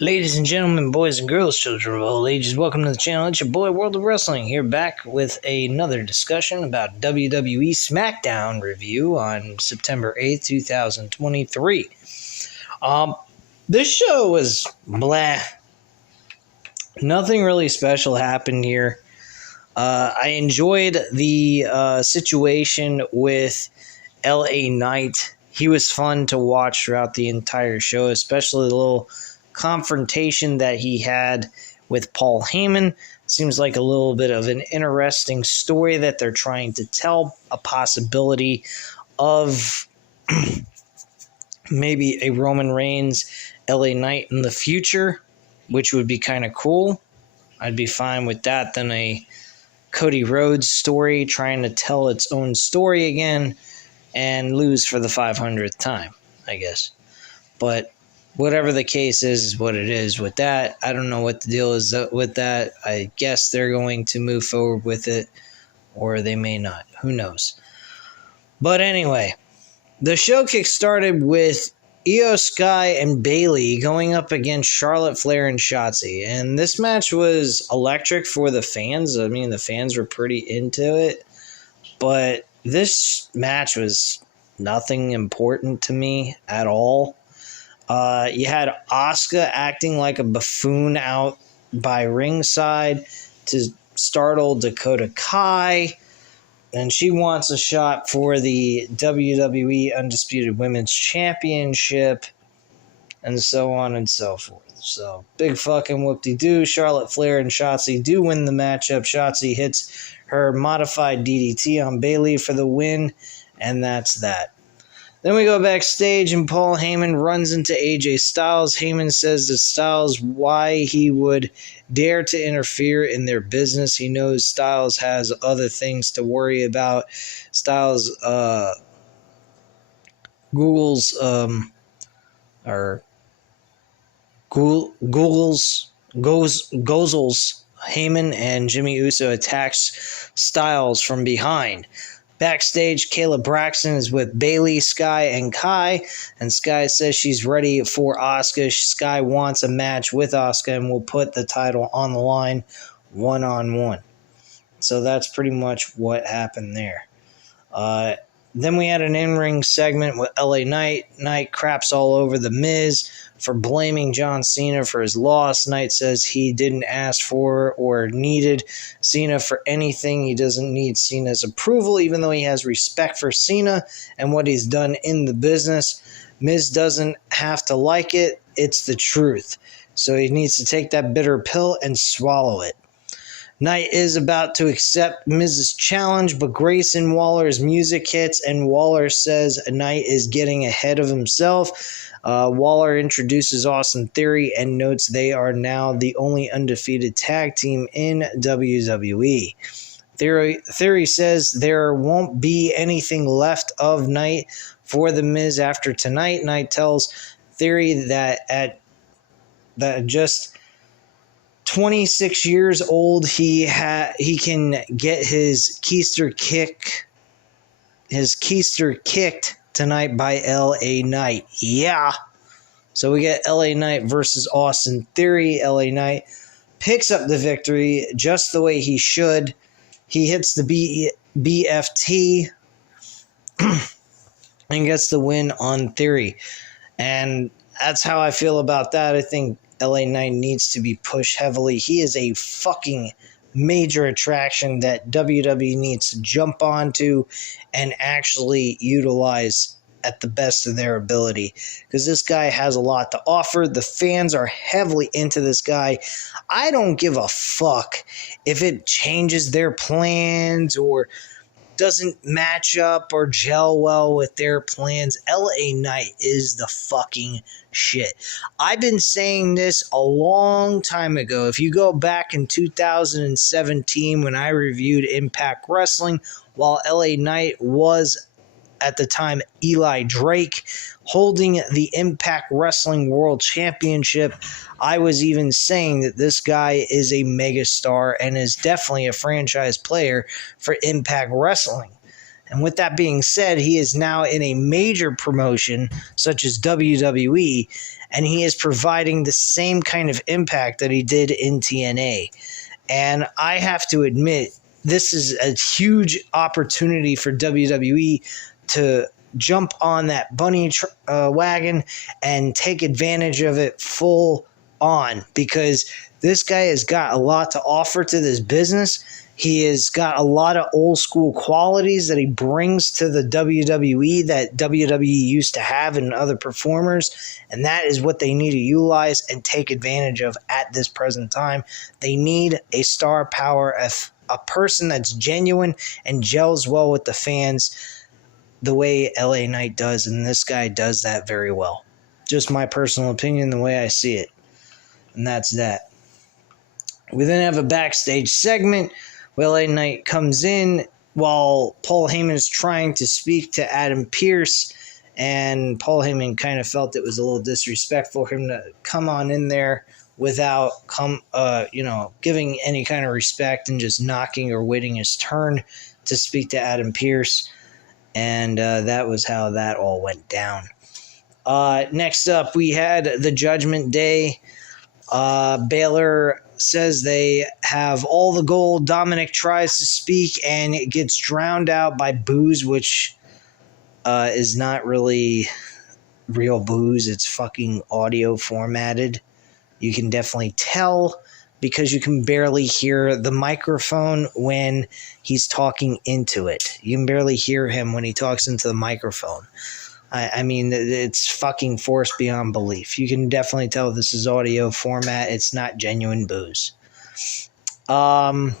Ladies and gentlemen, boys and girls, children of all ages, welcome to the channel. It's your boy, World of Wrestling, here back with another discussion about WWE Smackdown review on September 8th, 2023. This show was blah. Nothing really special happened here. I enjoyed the situation with LA Knight. He was fun to watch throughout the entire show, especially the little confrontation that he had with Paul Heyman. Seems like a little bit of an interesting story that they're trying to tell, a possibility of maybe a Roman Reigns LA Knight in the future, which would be kind of cool. I'd be fine with that than a Cody Rhodes story trying to tell its own story again and lose for the 500th time, I guess. But whatever the case is what it is with that. I don't know what the deal is with that. I guess they're going to move forward with it, or they may not. Who knows? But anyway, the show kick-started with Io Sky and Bayley going up against Charlotte Flair and Shotzi. And this match was electric for the fans. I mean, the fans were pretty into it. But this match was nothing important to me at all. You had Asuka acting like a buffoon out by ringside to startle Dakota Kai, and she wants a shot for the WWE Undisputed Women's Championship, and so on and so forth. So, big fucking whoop-de-doo. Charlotte Flair and Shotzi do win the matchup. Shotzi hits her modified DDT on Bayley for the win, and that's that. Then we go backstage and Paul Heyman runs into AJ Styles. Heyman says to Styles why he would dare to interfere in their business. He knows Styles has other things to worry about. Styles Googles Heyman, and Jimmy Uso attacks Styles from behind. Backstage, Kayla Braxton is with Bayley, Sky, and Kai, and Sky says she's ready for Asuka. Sky wants a match with Asuka and will put the title on the line one-on-one. So that's pretty much what happened there. Then we had an in-ring segment with LA Knight. Knight craps all over The Miz for blaming John Cena for his loss. Knight says he didn't ask for or needed Cena for anything. He doesn't need Cena's approval, even though he has respect for Cena and what he's done in the business. Miz doesn't have to like it. It's the truth. So he needs to take that bitter pill and swallow it. Knight is about to accept Miz's challenge, but Grayson Waller's music hits, and Waller says Knight is getting ahead of himself. Waller introduces Austin Theory and notes they are now the only undefeated tag team in WWE. Theory says there won't be anything left of Knight for The Miz after tonight. Knight tells Theory that just 26 years old, he can get his keister kicked tonight by LA Knight. Yeah. So we get LA Knight versus Austin Theory. LA Knight picks up the victory just the way he should. He hits the BFT and gets the win on Theory. And that's how I feel about that. I think LA Knight needs to be pushed heavily. He is a fucking major attraction that WWE needs to jump onto and actually utilize at the best of their ability, because this guy has a lot to offer. The fans are heavily into this guy. I don't give a fuck if it changes their plans or doesn't match up or gel well with their plans. LA Knight is the fucking shit. I've been saying this a long time ago. If you go back in 2017 when I reviewed Impact Wrestling, while LA Knight was at the time Eli Drake holding the Impact Wrestling World Championship, I was even saying that this guy is a megastar and is definitely a franchise player for Impact Wrestling. And with that being said, he is now in a major promotion such as WWE, and he is providing the same kind of impact that he did in TNA. And I have to admit, this is a huge opportunity for WWE to jump on that bunny wagon and take advantage of it full on, because this guy has got a lot to offer to this business. He has got a lot of old school qualities that he brings to the WWE that WWE used to have in other performers, and that is what they need to utilize and take advantage of at this present time. They need a star power, a person that's genuine and gels well with the fans the way LA Knight does, and this guy does that very well. Just my personal opinion, the way I see it. And that's that. We then have a backstage segment where LA Knight comes in while Paul Heyman is trying to speak to Adam Pearce, and Paul Heyman kind of felt it was a little disrespectful for him to come on in there without giving any kind of respect and just knocking or waiting his turn to speak to Adam Pearce. And that was how that all went down. Next up, we had the Judgment Day. Baylor says they have all the gold. Dominic tries to speak, and it gets drowned out by boos, which is not really real boos. It's fucking audio formatted. You can definitely tell because you can barely hear the microphone when he's talking into it. You can barely hear him when he talks into the microphone. I mean, it's fucking forced beyond belief. You can definitely tell this is audio format. It's not genuine boos. When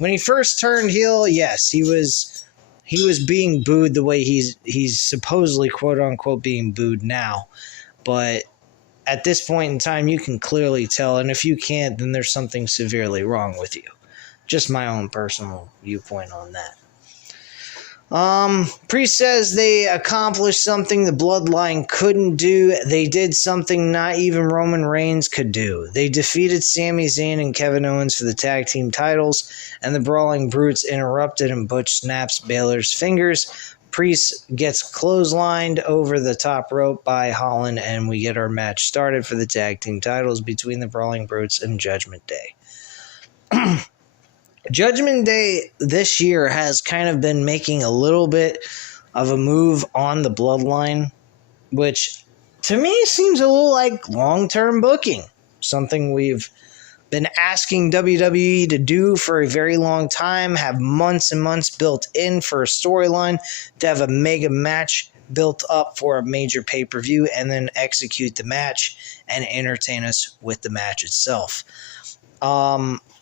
he first turned heel, yes, he was being booed the way he's supposedly quote unquote being booed now. But at this point in time, you can clearly tell, and if you can't, then there's something severely wrong with you. Just my own personal viewpoint on that. Priest says they accomplished something the Bloodline couldn't do. They did something not even Roman Reigns could do. They defeated Sami Zayn and Kevin Owens for the tag team titles, and the Brawling Brutes interrupted and Butch snaps Baylor's fingers. Priest gets clotheslined over the top rope by Holland, and we get our match started for the tag team titles between the Brawling Brutes and Judgment Day. Judgment Day this year has kind of been making a little bit of a move on the Bloodline, which to me seems a little like long-term booking, something we've been asking WWE to do for a very long time, have months and months built in for a storyline, to have a mega match built up for a major pay-per-view, and then execute the match and entertain us with the match itself.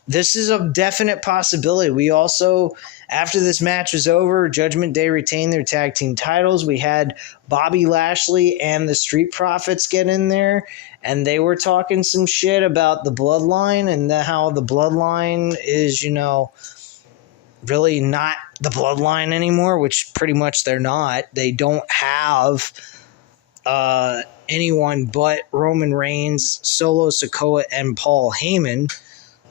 This is a definite possibility. We also, after this match was over, Judgment Day retained their tag team titles. We had Bobby Lashley and the Street Profits get in there, and they were talking some shit about the Bloodline and how the Bloodline is, really not the Bloodline anymore, which pretty much they're not. They don't have anyone but Roman Reigns, Solo Sikoa, and Paul Heyman,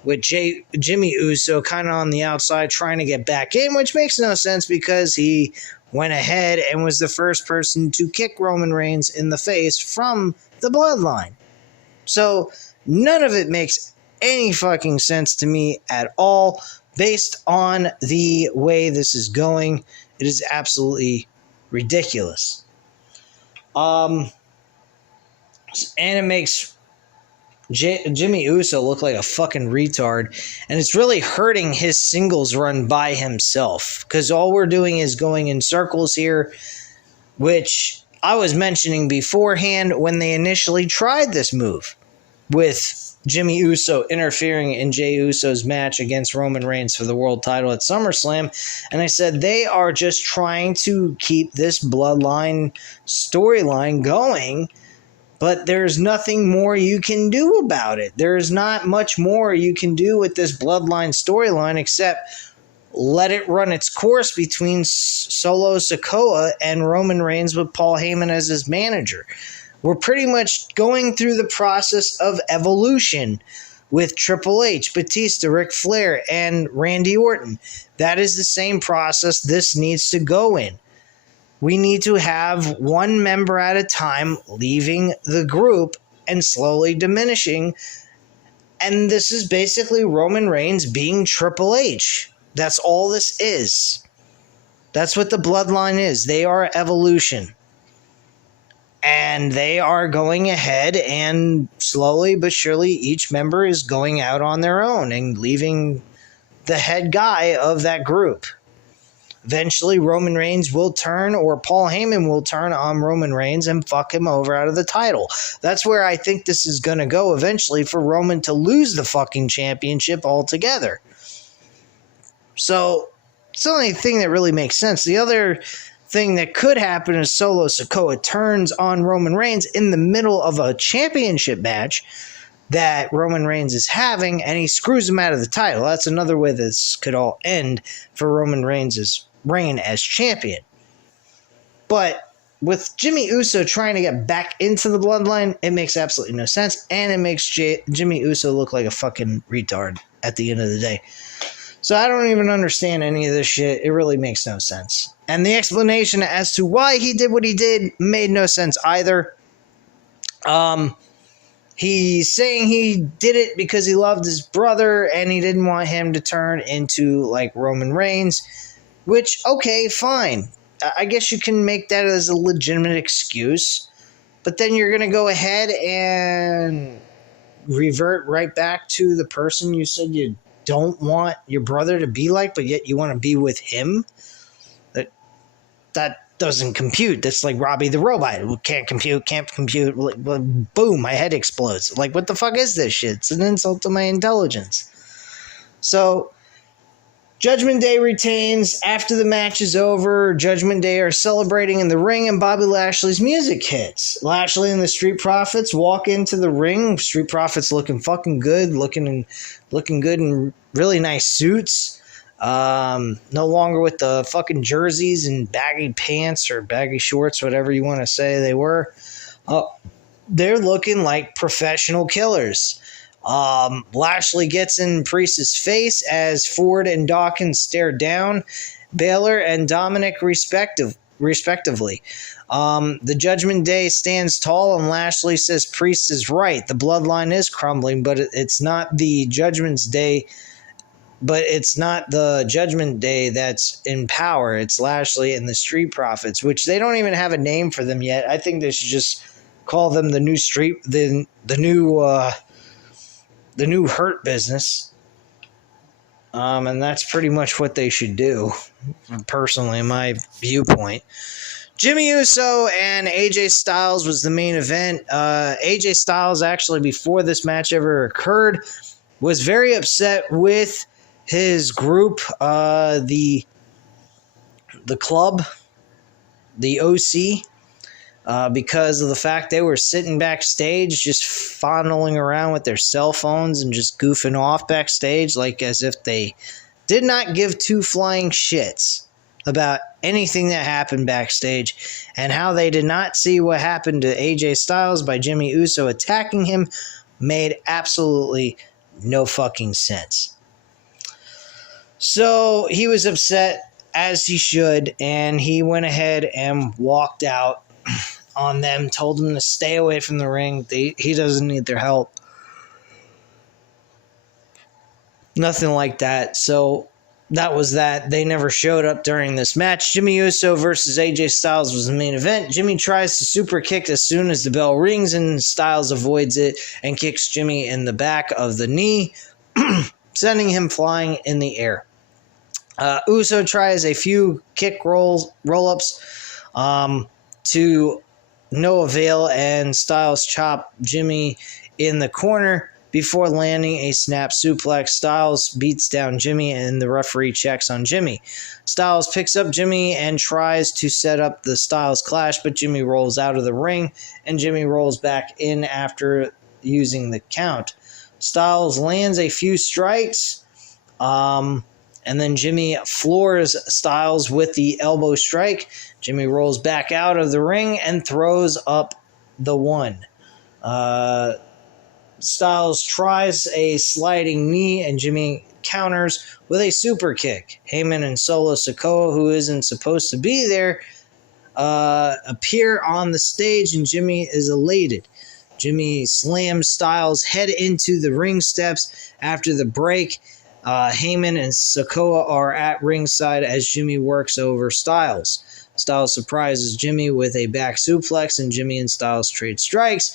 with Jimmy Uso kind of on the outside trying to get back in, which makes no sense because he went ahead and was the first person to kick Roman Reigns in the face from the Bloodline. So none of it makes any fucking sense to me at all based on the way this is going. It is absolutely ridiculous. And it makes Jimmy Uso look like a fucking retard, and it's really hurting his singles run by himself, because all we're doing is going in circles here, which I was mentioning beforehand when they initially tried this move with Jimmy Uso interfering in Jey Uso's match against Roman Reigns for the world title at SummerSlam, and I said they are just trying to keep this Bloodline storyline going, but there's nothing more you can do about it. There's not much more you can do with this Bloodline storyline except let it run its course between Solo Sikoa and Roman Reigns with Paul Heyman as his manager. We're pretty much going through the process of evolution with Triple H, Batista, Ric Flair, and Randy Orton. That is the same process this needs to go in. We need to have one member at a time leaving the group and slowly diminishing. And this is basically Roman Reigns being Triple H. That's all this is. That's what the Bloodline is. They are evolution. And they are going ahead, and slowly but surely each member is going out on their own and leaving the head guy of that group. Eventually Roman Reigns will turn, or Paul Heyman will turn on Roman Reigns and fuck him over out of the title. That's where I think this is going to go eventually, for Roman to lose the fucking championship altogether. So it's the only thing that really makes sense. The other thing that could happen is Solo Sikoa turns on Roman Reigns in the middle of a championship match that Roman Reigns is having, and he screws him out of the title. That's another way this could all end for Roman Reigns' reign as champion. But with Jimmy Uso trying to get back into the Bloodline, it makes absolutely no sense, and it makes Jimmy Uso look like a fucking retard at the end of the day. So I don't even understand any of this shit. It really makes no sense. And the explanation as to why he did what he did made no sense either. He's saying he did it because he loved his brother and he didn't want him to turn into like Roman Reigns, which, okay, fine. I guess you can make that as a legitimate excuse, but then you're going to go ahead and revert right back to the person you said you don't want your brother to be like, but yet you want to be with him. That doesn't compute. That's like Robbie the Robot. Can't compute. Boom, my head explodes. Like, what the fuck is this shit? It's an insult to my intelligence. So Judgment Day retains. After the match is over, Judgment Day are celebrating in the ring, and Bobby Lashley's music hits. Lashley and the Street Profits walk into the ring. Street Profits looking fucking good, looking good in really nice suits. No longer with the fucking jerseys and baggy pants or baggy shorts, whatever you want to say they were. They're looking like professional killers. Lashley gets in Priest's face as Ford and Dawkins stare down Baylor and Dominic respectively. The Judgment Day stands tall, and Lashley says Priest is right. The Bloodline is crumbling, but it's not the Judgment Day. But it's not the Judgment Day that's in power. It's Lashley and the Street Profits, which they don't even have a name for them yet. I think they should just call them the new the new Hurt Business. And that's pretty much what they should do, personally, in my viewpoint. Jimmy Uso and AJ Styles was the main event. AJ Styles, actually, before this match ever occurred, was very upset with his group, the club, the OC, because of the fact they were sitting backstage just fondling around with their cell phones and just goofing off backstage, like as if they did not give two flying shits about anything that happened backstage, and how they did not see what happened to AJ Styles by Jimmy Uso attacking him made absolutely no fucking sense. So he was upset, as he should, and he went ahead and walked out on them, told them to stay away from the ring. He doesn't need their help. Nothing like that. So that was that. They never showed up during this match. Jimmy Uso versus AJ Styles was the main event. Jimmy tries to super kick as soon as the bell rings, and Styles avoids it and kicks Jimmy in the back of the knee, sending him flying in the air. Uso tries a few kick roll-ups to no avail, and Styles chop Jimmy in the corner before landing a snap suplex. Styles beats down Jimmy, and the referee checks on Jimmy. Styles picks up Jimmy and tries to set up the Styles clash, but Jimmy rolls out of the ring, and Jimmy rolls back in after using the count. Styles lands a few strikes, and then Jimmy floors Styles with the elbow strike. Jimmy rolls back out of the ring and throws up the one. Styles tries a sliding knee, and Jimmy counters with a super kick. Heyman and Solo Sikoa, who isn't supposed to be there, appear on the stage, and Jimmy is elated. Jimmy slams Styles head into the ring steps after the break. Heyman and Sikoa are at ringside as Jimmy works over Styles. Styles surprises Jimmy with a back suplex, and Jimmy and Styles trade strikes.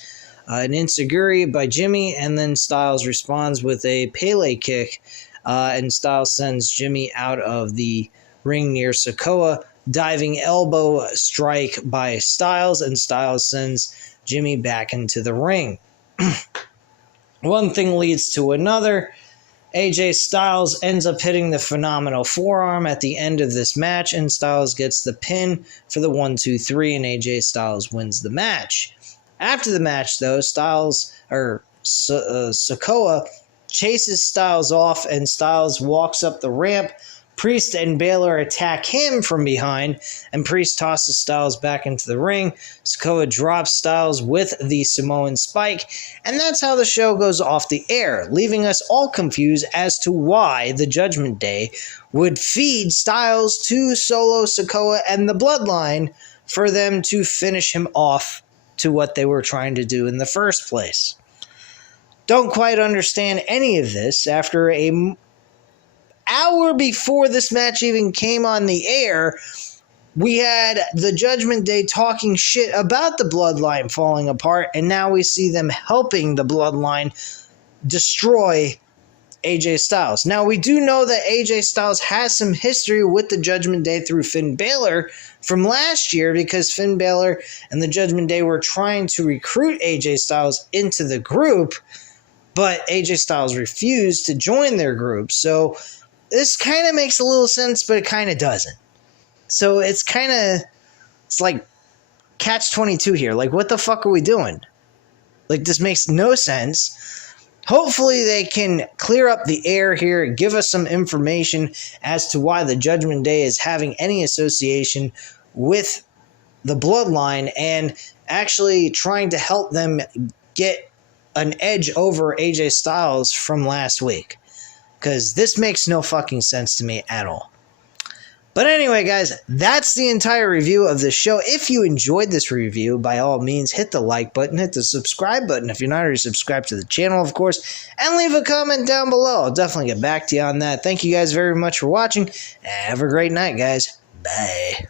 An enziguri by Jimmy, and then Styles responds with a Pele kick, and Styles sends Jimmy out of the ring near Sikoa. Diving elbow strike by Styles, and Styles sends Jimmy back into the ring. One thing leads to another. AJ Styles ends up hitting the phenomenal forearm at the end of this match, and Styles gets the pin for the 1-2-3, and AJ Styles wins the match. After the match, though, Sikoa chases Styles off, and Styles walks up the ramp. Priest and Baylor attack him from behind, and Priest tosses Styles back into the ring. Sikoa drops Styles with the Samoan spike, and that's how the show goes off the air, leaving us all confused as to why the Judgment Day would feed Styles to Solo Sikoa and the Bloodline for them to finish him off to what they were trying to do in the first place. Don't quite understand any of this. After a hour before this match even came on the air, we had the Judgment Day talking shit about the Bloodline falling apart, and now we see them helping the Bloodline destroy AJ Styles. Now, we do know that AJ Styles has some history with the Judgment Day through Finn Balor from last year, because Finn Balor and the Judgment Day were trying to recruit AJ Styles into the group, but AJ Styles refused to join their group. So this kind of makes a little sense, but it kind of doesn't. So it's like catch-22 here. Like, what the fuck are we doing? Like, this makes no sense. Hopefully they can clear up the air here, give us some information as to why the Judgment Day is having any association with the Bloodline and actually trying to help them get an edge over AJ Styles from last week. Because this makes no fucking sense to me at all. But anyway, guys, that's the entire review of the show. If you enjoyed this review, by all means, hit the like button, hit the subscribe button if you're not already subscribed to the channel, of course, and leave a comment down below. I'll definitely get back to you on that. Thank you guys very much for watching. Have a great night, guys. Bye.